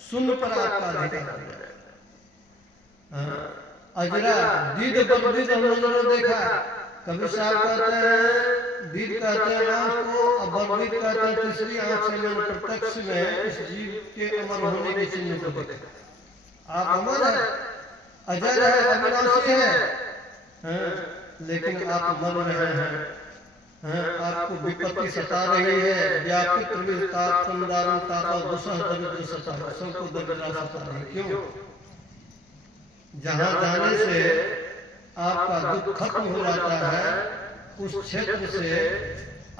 सुन पर आपका अधिकार हो जाए। अजरा दीद पर दीद हम लोगों ने देखा। कभी साहब कहते हैं दीद कहते हैं आँख को, और बरदीद कहते हैं तीसरी आँख से मैंने प्रत्यक्ष में इस जीव के अमर होने के चिन्ह को देखा। आप अमर है, अजर है, अविनाशी है, लेकिन आप मर रहे हैं, आपको विपत्ति सता रही है, व्यापित विस्तार संदारण ताप दुसह दरिद्र सता है, सबको दरिद्रता सता रही। क्यों? जहाँ जाने से आपका दुख खत्म हो जाता है, उस क्षेत्र से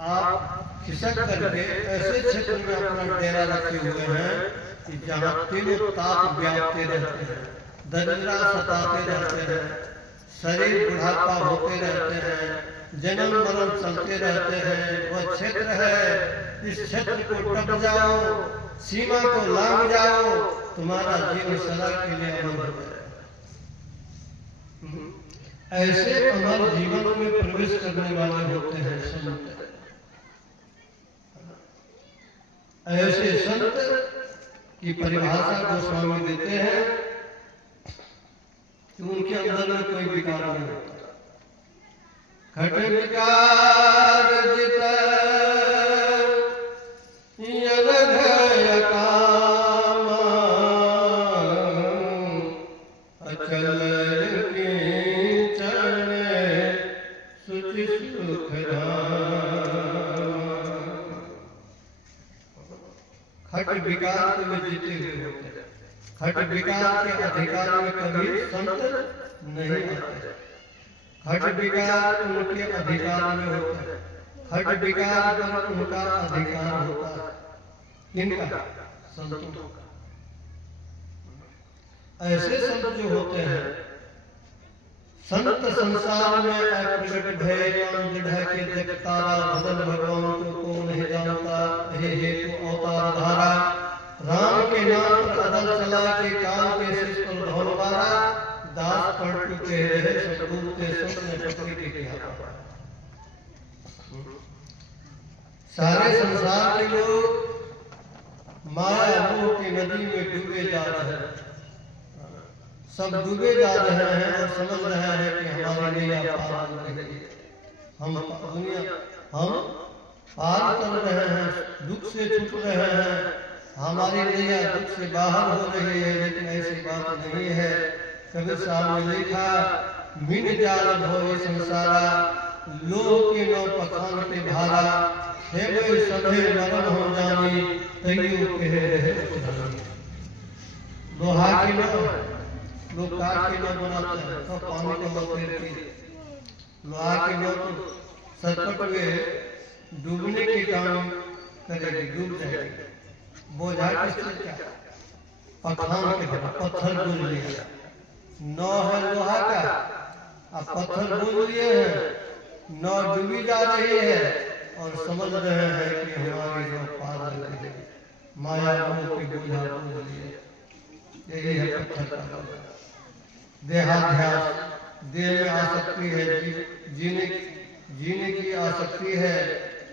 आप खिसक करके ऐसे क्षेत्र में अपना डेरा रखे हुए हैं कि जहाँ तीनों ताप व्यापते रहते हैं, दरिद्रता सताते रहते हैं, शरीर बुढ़ापा होते रहते हैं, जन्म मरण चलते रहते हैं। वह क्षेत्र है, इस क्षेत्र को टप जाओ, सीमा को लांघ जाओ, तुम्हारा जीवन सदा के लिए अमर हो जाए। ऐसे अमर जीवन में प्रवेश करने वाले होते हैं संत। ऐसे संत की परिभाषा गोस्वामी देते हैं कि उनके अंदर में कोई विकार नहीं होता। खट विकार जित यनघ काम, अचल की चरण सुचि सुख धाम। खट विकार में जीते हुए होते हैं। खट विकार के अधिकार में कभी संत नहीं आते। खट विकार उनके अधिकार में होता है। खट विकार पर उनका अधिकार होता है। किनका? संतों का। ऐसे संत जो होते हैं, संत संसार में अप्रगट भय दृढ़ के देखतारा, भजन भगवान को नहीं जानता, हे हेतु अवतार धारा। राम के नाम पर अदल चला के काल के शीश पर धौलवारा, दास पढ़ चुके रहे सब डूबते संत ने पकड़ी के हाथ। सारे संसार के लोग माया मोह की नदी में डूबे जा रहे हैं, सब डूबे जा रहे हैं और समझ रहे हैं कि हमारी नैया पार हो रही है, हम दुनिया हम पार कर रहे हैं, दुख से छूट रहे हैं, हमारी नैया दुख से बाहर हो रही है। लेकिन ऐसी बात नहीं है। कबीर साहब ने लिखा, मिन जाल भोए संसारा, लोह के नौ पखान पे भारा, हे कोई सभे मरण हो जानी, तैयो कहे रहे धनी। लोहा की नौ, लोग काट के नौ बनाते हैं, तो पानी को नौ फेरती। लोहा की नौ तो सरपट में डूबने के काम करेगी, डूब जाएगी। बोझा किससे क्या? पखान के भरा, पत्थर बोझ लिया। नौ है लोहा का, अब पत्थर बोझ लिए हैं, नौ डूबी जा रही है और समझ रहे हैं कि हमारी नौ पार हो रही है। माया मोह के बोझा बोझ लिए। यही है पत्थर का देहाध्यास। देह में आसक्ति है, जीने की आसक्ति है।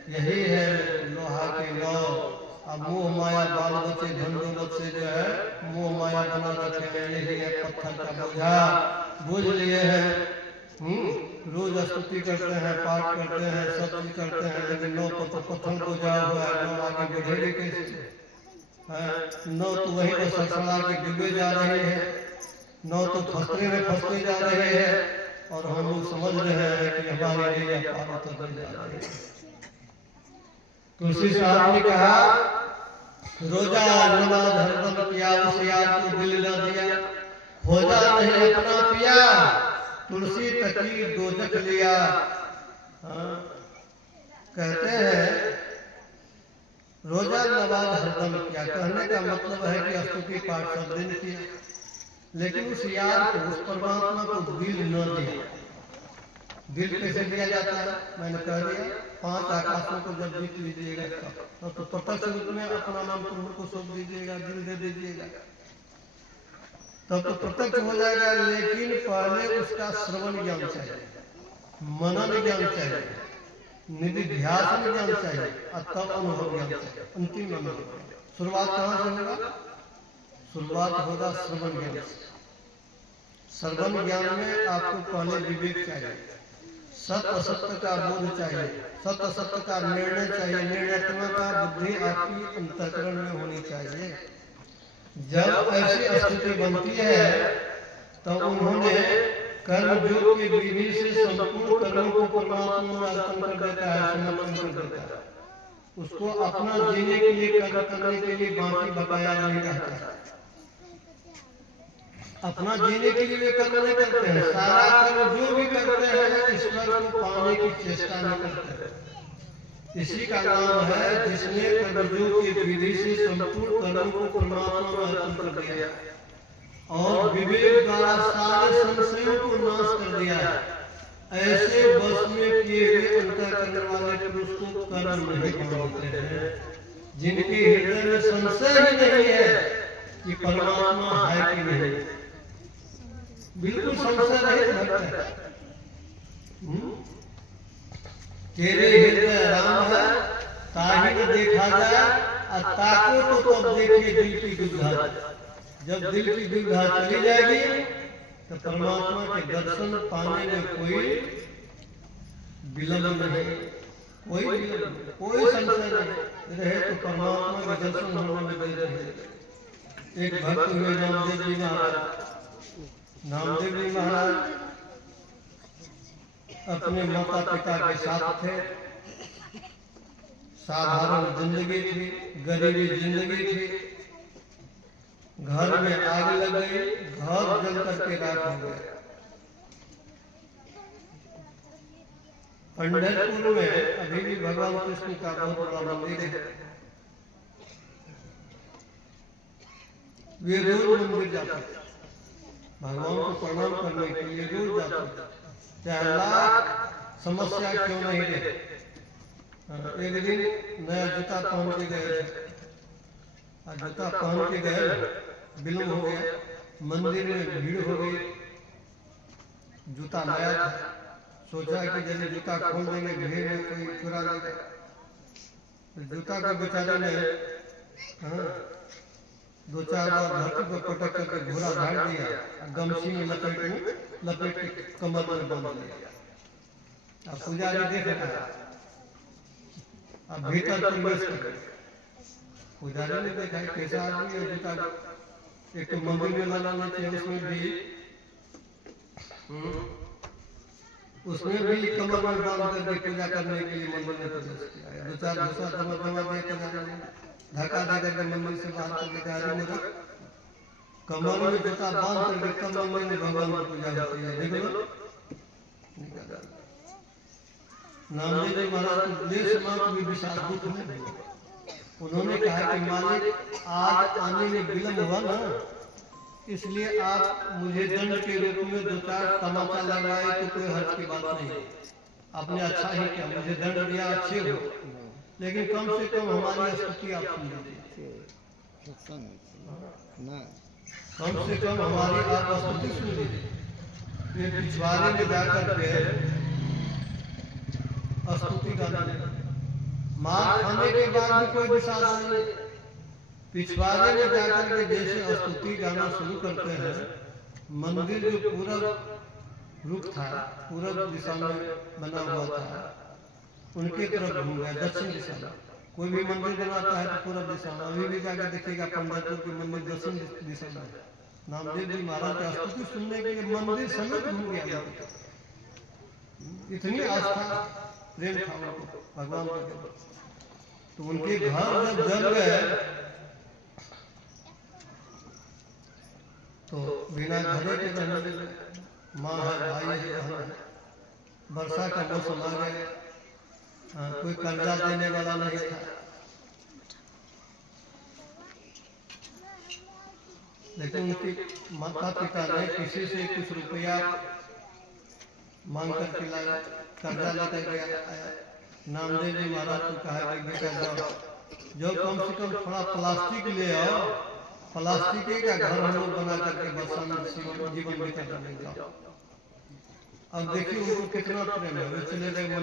यही है लोहा के नौ। अब मोह माया बाल बच्चे धन दौलत से जो है मोह माया बना रखे हैं। यही है पत्थर का बोझा बोझ लिए हैं। रोज स्तुति करते हैं, पाठ करते हैं, सब चीज करते हैं, लेकिन नौ तो पत्थर बोझा हुआ है। नौ आगे बढ़ेगी कैसे? नौ तो वहीं पर सड़सड़ा के डूबे जा रहे हैं, नौ तो खतरे में फंसते जा रहे हैं और हम लोग समझ रहे हैं कि हमारे लिए पार उतर जा रही है। तुलसी साहब ने कहा, रोजा नमाज हरदम किया, उस याद को दिल न दिया, खोजा नहीं अपना पिया, तुलसी तकी दोजख लिया। कहते हैं रोजा नमाज हरदम किया, कहने का मतलब है कि स्तुति पाठ सब दिन किया, लेकिन उस याद को, उस परमात्मा को दिल न दिया। दिल कैसे दिया जाता है? मैंने कह दिया, 5 आकाशों को जब जीत लीजिएगा तो प्रत्यक्ष रूप में अपना नाम प्रभु को सौंप दीजिएगा, दिल दे दीजिएगा, तब तो प्रत्यक्ष हो जाएगा। लेकिन पहले उसका श्रवण ज्ञान चाहिए, मनन ज्ञान चाहिए, निधिध्यासन ज्ञान चाहिए और तब अनुभव ज्ञान चाहिए। अंतिम अनुभव। शुरुआत कहाँ से होगा? शुरुआत होगा श्रवण ज्ञान से। श्रवण ज्ञान में आपको पहले विवेक चाहिए, सत्य असत्य का बोध चाहिए, सत्य असत्य का निर्णय चाहिए, निर्णयात्मक का बुद्धि आपकी अंतःकरण में होनी चाहिए। जब ऐसी स्थिति बनती है तो उन्होंने कर्म योग की विधि से संपूर्ण कर्मों को परमात्मा में अर्पण कर देता है, समर्पण कर देता है। उसको अपना जीने के लिए, कर्म करने के लिए बाकी बकाया नहीं रहता। अपना जीने के लिए वे कर्म नहीं करते हैं, सारा कर्म जो भी करते हैं ईश्वर को पाने की चेष्टा नहीं करते हैं। इसी का नाम है जिसने कर्मयोग की विधि से संपूर्ण कर्मों को परमात्मा में अर्पण कर दिया और विवेक द्वारा सारे संशयों को नाश कर दिया। ऐसे बस में किए हुए अंतःकरण वाले पुरुष को कर्म नहीं मानते हैं, जिनके हृदय में संशय ही नहीं है कि परमात्मा है कि नहीं, बिल्कुल संशय रहित भक्त है। तेरे हृदय राम है ताहि न देखा जाए, और ताको तो तब देखिए दिल की दुविधा। जब दिल की दुविधा चली जाएगी तो परमात्मा के दर्शन पाने में कोई विलंब नहीं, कोई संशय नहीं रहे तो परमात्मा के दर्शन होने में देर नहीं। एक भक्त हुए नामदेव जी महाराज। नामदेव जी महाराज अपने माता पिता के साथ थे, साधारण जिंदगी थी, गरीबी जिंदगी थी। घर में आग लग गई, घर जल करके राख हो गया। पंढरपुर में अभी भी भगवान कृष्ण का बहुत बड़ा मंदिर है। वे रोज मंदिर जाते, भगवान को प्रणाम करने के लिए रोज जाते, चाहे लाख समस्या क्यों नहीं रहे। एक दिन नया जूता पहन के गए थे, जूता पहन के गए, विलम्ब हो गया, मंदिर में भीड़ हो गई। जूता नया था, सोचा कि जब जूता खोल देंगे भीड़ में कोई चुरा लेगा। जूता का बेचारे ने दो चार बार धरती पर पटक करके घोड़ा झाड़ दिया, गमछी में लपेट के कमर में बांध दिया। अब पुजारी देख रहा है, अब भीतर प्रवेश कर गए। पुजारी ने देखा कैसा आदमी है, जूता एक तो मंदिर में लगाना चाहिए, उसमें भी कमर में बांध करके पूजा करने के लिए मंदिर में प्रवेश किया। दो चार दूसरा कमर जमा दिया, धक्का दे करके मंदिर से बाहर करके कहा मुझे कमर में जूता बांध करके कमर में भगवान की पूजा होती है, देख लो। नामदेव जी महाराज को देश मात्र भी विशाल दुख में उन्होंने कहा कि मालिक आज आने में विलम्ब हुआ ना, इसलिए आप मुझे दंड के रूप में दो चार तमाचा लगाए तो कोई हर्ज की बात नहीं। आपने अच्छा ही किया, मुझे दंड दिया, अच्छे हो, लेकिन कम से कम हमारी स्तुति आप सुन लीजिए, कम से कम हमारी आप स्तुति सुन लीजिए। ये पिछवाड़े में जाकर के स्तुति गाना, मार खाने के बाद भी कोई विषाद नहीं, पिछवाड़े में जाकर के जैसे स्तुति गाना शुरू करते हैं, मंदिर जो पूरब रुख था, पूरब दिशा में बना हुआ था, उनके तरफ घूम गया, दक्षिण दिशा में। कोई भी मंदिर बनाता है तो पूरब दिशा में, अभी भी जाकर देखिएगा पंढरपुर के मंदिर दक्षिण दिशा में। नामदेव जी महाराज की स्तुति सुनने के लिए मंदिर समेत घूम गया। इतनी आस्था प्रेम था उनको भगवान के। तो उनके घर जब जल गए तो बिना घरे के रहने लगे। माँ है, भाई है, बहन है। वर्षा का मौसम आ गया, कोई कर्जा देने वाला नहीं था, लेकिन उनके माता पिता ने किसी से कुछ रुपया मांग करके लाया, कर्जा लेकर गया। नामदेव जी महाराज को कहा कि बेटा जाओ, जो कम से कम थोड़ा प्लास्टिक ले आओ, प्लास्टिक का घर हम लोग बना करके बरसात जीवन बीता जाओ। अब देखिए उनको कितना प्रेम है। वे चले गए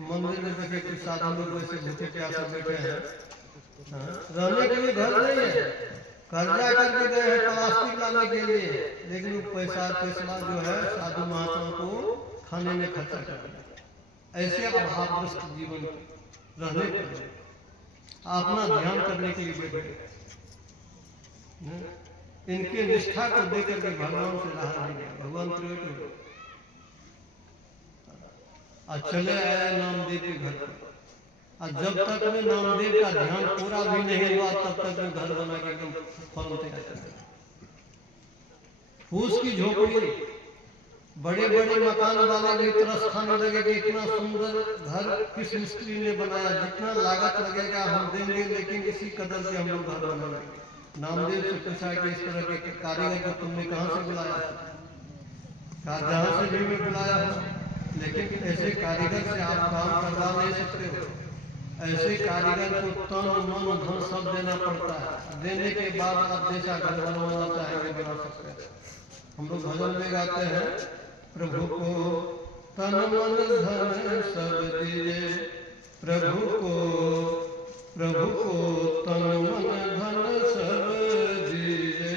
मंदिर में देखे कुछ साधु लोग वैसे भूखे प्यासे बैठे हैं, रहने के लिए घर नहीं है, कर्जा करके गए हैं प्लास्टिक लाने के लिए, लेकिन वो पैसा जो है साधु महात्मा को खाने में खर्चा कर दिया। ऐसे अभावग्रस्त जीवन रहने पर अपना ध्यान करने के लिए बैठे, इनके निष्ठा को देकर के भगवान से रहा नहीं गया। भगवान प्रकट हो गए और चले आए नामदेव के घर पर। और जब तक में नामदेव का ध्यान पूरा भी नहीं हुआ तब तक में घर बना के एकदम फॉर्म तैयार कर दिया। फूस की झोपड़ी, बड़े बड़े मकान वाले भी तरस खाने लगे कि इतना सुंदर घर किस मिस्त्री ने बनाया, जितना लागत लगेगा हम देंगे, लेकिन इसी कदर से हम लोग घर बनाएंगे। नामदेव से पूछा कि इस तरह के कारीगर को तुमने कहां से बुलाया? कहा जहां से भी मैं बुलाया हूं, लेकिन ऐसे कारीगर से आप काम करवा नहीं सकते हो। ऐसे कारीगर को तन मन धन सब देना पड़ता है, देने के बाद आप जैसा घर बनवाना चाहेंगे बना सकते हैं। हम लोग भजन में गाते हैं, प्रभु को तन मन धन सब दीजिए, प्रभु को तन मन धन सब दीजिए।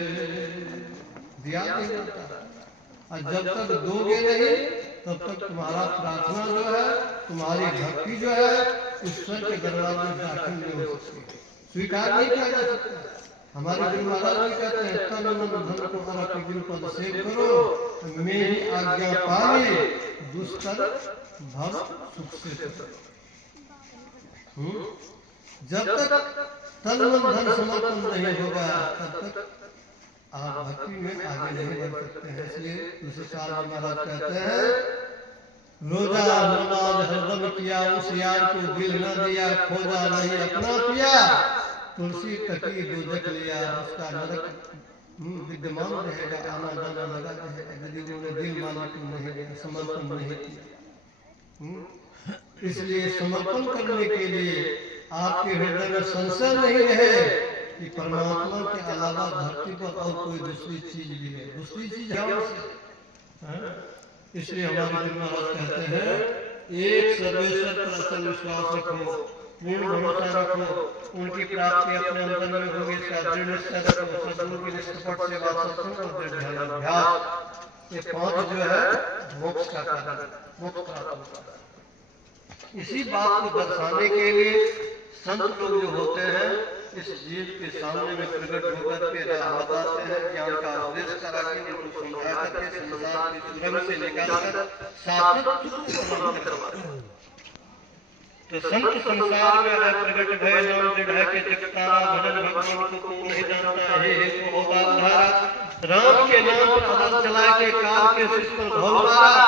दिया नहीं जाता, और जब तक दोगे नहीं तब तक तुम्हारा प्रार्थना जो है, तुम्हारी भक्ति जो है, ईश्वर के दरबार में दाखिल नहीं हो सकती, स्वीकार नहीं किया जा सकता। हमारे गुरु महाराज जी कहते हैं, तन मन धन को अपने गुरु पद सेव करो, मेरी आज्ञा पाली, दुष्कर भव सुख से। जब तक तन मन धन समर्पण नहीं होगा तब तक आप भक्ति में आगे नहीं बढ़ सकते हैं। इसलिए तुलसीदास महाराज कहते हैं, रोजा नमाज हरदम किया, उस यार को दिल न दिया, खोजा नहीं अपना पिया, तुलसी तकी दोजख लिया, उसका नरक विद्यमान रहेगा, आना जाना लगा रहेगा, यदि उन्होंने दिल मालिक नहीं समर्पण नहीं किया। इसलिए समर्पण करने के लिए आपके हृदय में संशय नहीं रहे कि परमात्मा के अलावा धरती पर और कोई दूसरी चीज भी है, दूसरी चीज है। इसलिए हमारे गुरु महाराज कहते हैं, एक सर्वेश्वर पर अचल विश्वास रखो, पूर्ण भरोसा रखो, उनकी प्राप्ति अपने अंदर में होगी, इसका दृढ़ निश्चय रखो, सद्गुरु की निष्कपट सेवा, सत्संग और दृढ़ अभ्यास, ये पांच जो है मोक्ष का कारण, मोक्ष का। इसी बात को दर्शाने के लिए संत लोग जो होते हैं, इस जीव के सामने में प्रकट होकर के राह बताते हैं, ज्ञान का उपदेश करा के उनको समझा करके संसार की सुरंग से निकालकर शाश्वत सुख को प्राप्त करवाते हैं। तो संत संसार में अगर प्रकट भय नाम दृढ़ के जगतारा, भजन भगवान को नहीं जानता है, को होगा उधारा, राम के नाम पर पदम चला के काल के शिष्य पर भव मारा,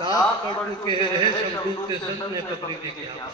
दास पढ़ के रहे सब दूत के संत ने पकड़ी किया।